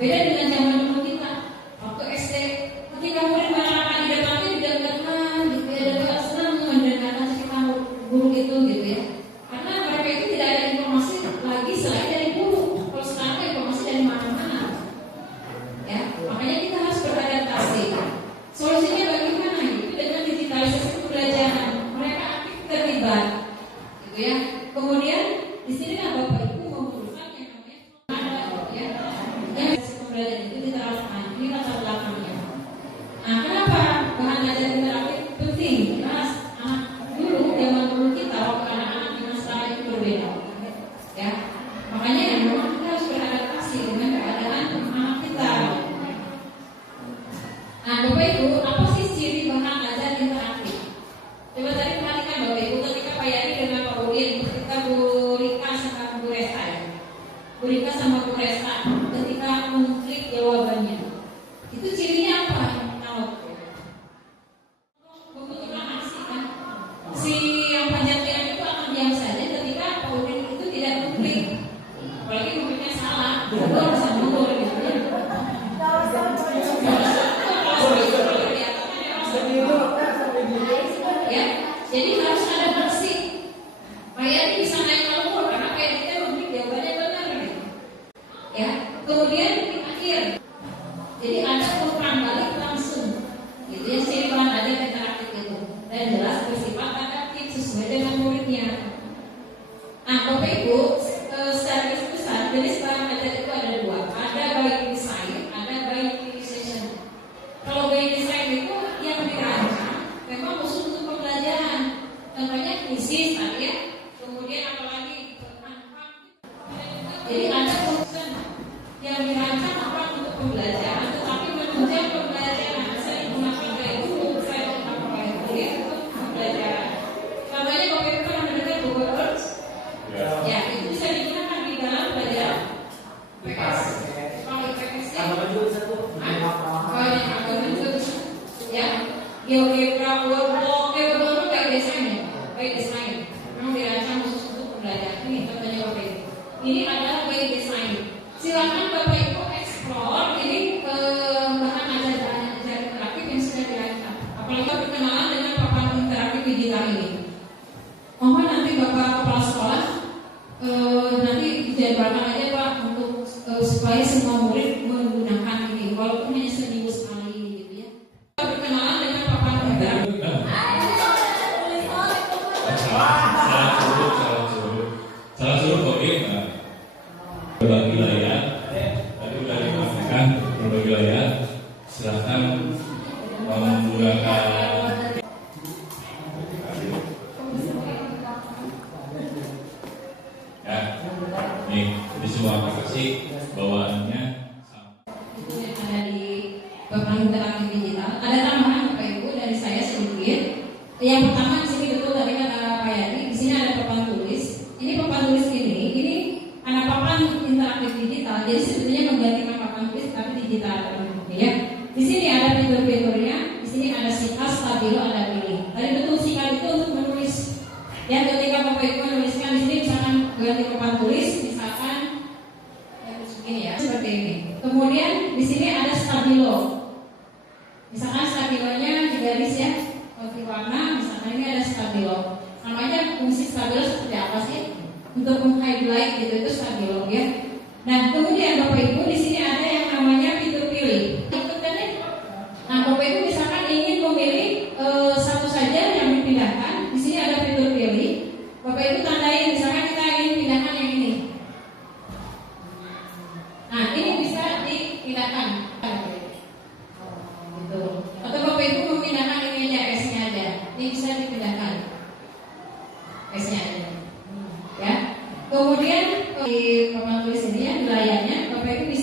Beda dengan zaman dulu kita waktu SD, ketika murid menerangkan ide kami didengarkan, gitu ya, dan mereka senang mendengarkan cerita guru itu, gitu ya. Karena mereka itu tidak ada informasi lagi selain dari guru. Kalau sekarang informasi dari mana-mana, ya. Makanya kita harus beradaptasi. Solusinya bagaimana? Itu dengan digitalisasi pembelajaran. Mereka aktif terlibat, gitu ya. Kemudian di sini kan Bapak Ibu memerlukan yang namanya pembelajaran itu diterapkan. Ini latar belakangnya. Nah, kenapa bahan belajar interaktif penting? Karena anak dulu zaman dulu kita waktu anak-anak dengan sekarang itu berbeda, ya. Makanya memang kita harus beradaptasi dengan keadaan anak kita. Nah, Bapak Ibu, apa sih ciri bahan belajar interaktif? Coba tadi perhatikan Bapak Ibu ketika Pak Yani dengan Pak Udin, ketika Bu Rika sama Bu Resta, ya. Bu Rika sama Bu Resta ketika mengklik jawabannya, itu cirinya apa? Kalau pembentukan aksi kan, si yang panjatnya itu akan diam saja ketika Pak Udin itu tidak mengklik, apalagi mengkliknya salah, mundur bisa mundur gitu ya. Ya, jadi harus ada bersih. Kayak bisa naik keluar karena kayak kita mungkin jawabannya benar gitu. Ya, kemudian di akhir, jadi ada pukulan balik langsung. Gitu ya, ciri bahan ajar interaktif itu dan jelas bersifat adaptif sesuai dengan muridnya. Nah, Bapak Ibu, secara garis besar jenis bahan ajar itu ada dua. Ada by design, ada by utilization. Kalau by design itu yang dirancang memang khusus untuk pembelajaran. Contohnya kuisis tadi ya. Kemudian apalagi jadi ada khusus yang dirancang apa untuk pembelajaran, tetapi menunjang pembelajaran. Saya menggunakan gaya guru, saya menggunakan gaya kuliah untuk pembelajaran. Contohnya Bapak Ibu pernah mendengar Google Earth? Ya, itu bisa digunakan di dalam belajar PKS. Kalau PKS ya, ya, GeoGebra, Workbook, betul-betul kayak desain ya, kayak desain. Memang dirancang khusus untuk pembelajaran. Ini contohnya Bapak Ibu. Ini adalah by design. Silakan Bapak Ibu explore ini bahan ajar interaktif yang sudah dirancang. Apalagi berkenalan dengan papan interaktif digital ini. Mohon nanti Bapak Kepala Sekolah nanti dijadwalkan aja Pak untuk supaya semua murid menggunakan ini. Walaupun hanya seminggu sekali gitu ya. Berkenalan dengan papan interaktif. Salah suruh kodim berbagi layar. Tadi sudah dimaksudkan berbagi layar. Silahkan menggunakan ya. Nih, di semua aplikasi bawaannya Itu yang ada di papan interaktif digital. Ada tambahan Bapak Ibu dari saya sedikit. Yang pertama di sini betul tadi kata Pak Yani, di sini ada papan tulis. Ini papan tulis ini ada papan interaktif digital. Jadi sebetulnya menggantikan papan tulis tapi digital, ya. Di sini ada fitur-fiturnya. Di sini ada sikat, stabilo, ada pilih. Tadi betul sikat itu untuk menulis. Ya, ketika Bapak Ibu menuliskan di sini misalkan ganti papan tulis, misalkan ini ya seperti ini. Kemudian di sini ada stabilo. Misalkan stabilonya di garis ya, ganti warna. Misalkan ini ada stabilo. Namanya fungsi stabilo seperti apa sih? Untuk meng-highlight gitu itu stabilo ya. Nah, kemudian Bapak Ibu di sini ada yang namanya fitur pilih. Nah, Bapak Ibu misalkan ingin memilih satu saja yang dipindahkan, di sini ada fitur pilih. Bapak Ibu tandain misalkan kita ingin pindahkan yang ini. Nah, ini bisa dipindahkan. Gitu. Atau Bapak Ibu memindahkan ini aja, S-nya aja. Ini bisa dipindahkan. S-nya aja. Ya. Kemudian di papan tulis ini ya, di layarnya Bapak Ibu bisa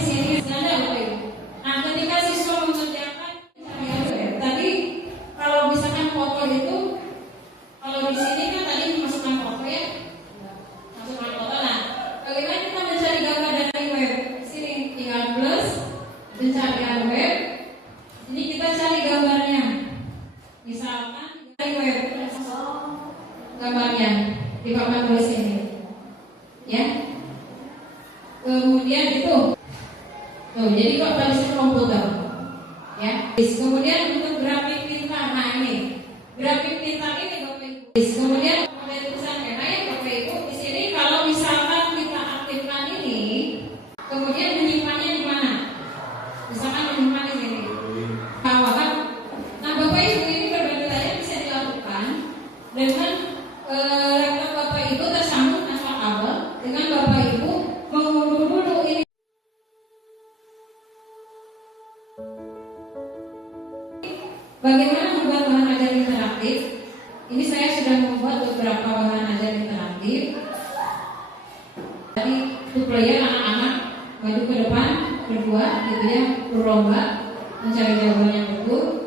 di sini ada Bapak Ibu. Nah, ketika siswa mengerjakan tadi kalau misalkan foto itu, kalau di sini kan tadi memasukkan foto ya, masukkan foto. Nah, bagaimana kita mencari gambar dari web? Di sini tinggal plus pencarian web. Ini kita cari gambarnya. Misalkan dari web gambarnya di papan tulis ini, ya. Kemudian itu, tuh, jadi kok tulisnya komputer, ya. Kemudian untuk grafik tinta, nah ini grafik tinta ini Bapak Ibu. Kemudian model tulisan pena ya Bapak Ibu. Di sini kalau misalkan kita aktifkan ini, kemudian menyimpannya di mana? Misalkan menyimpan di sini. Bawah kan? Nah Bapak Ibu, ini berbagai daya bisa dilakukan dengan laptop Bapak Ibu tersambung tanpa kabel, dengan Bapak Ibu mengunduh dulu ini. Bagaimana membuat bahan ajar interaktif? Ini saya sudah membuat beberapa bahan ajar interaktif. Jadi supaya anak-anak maju ke depan berdua, gitu ya, berlomba mencari jawaban yang betul.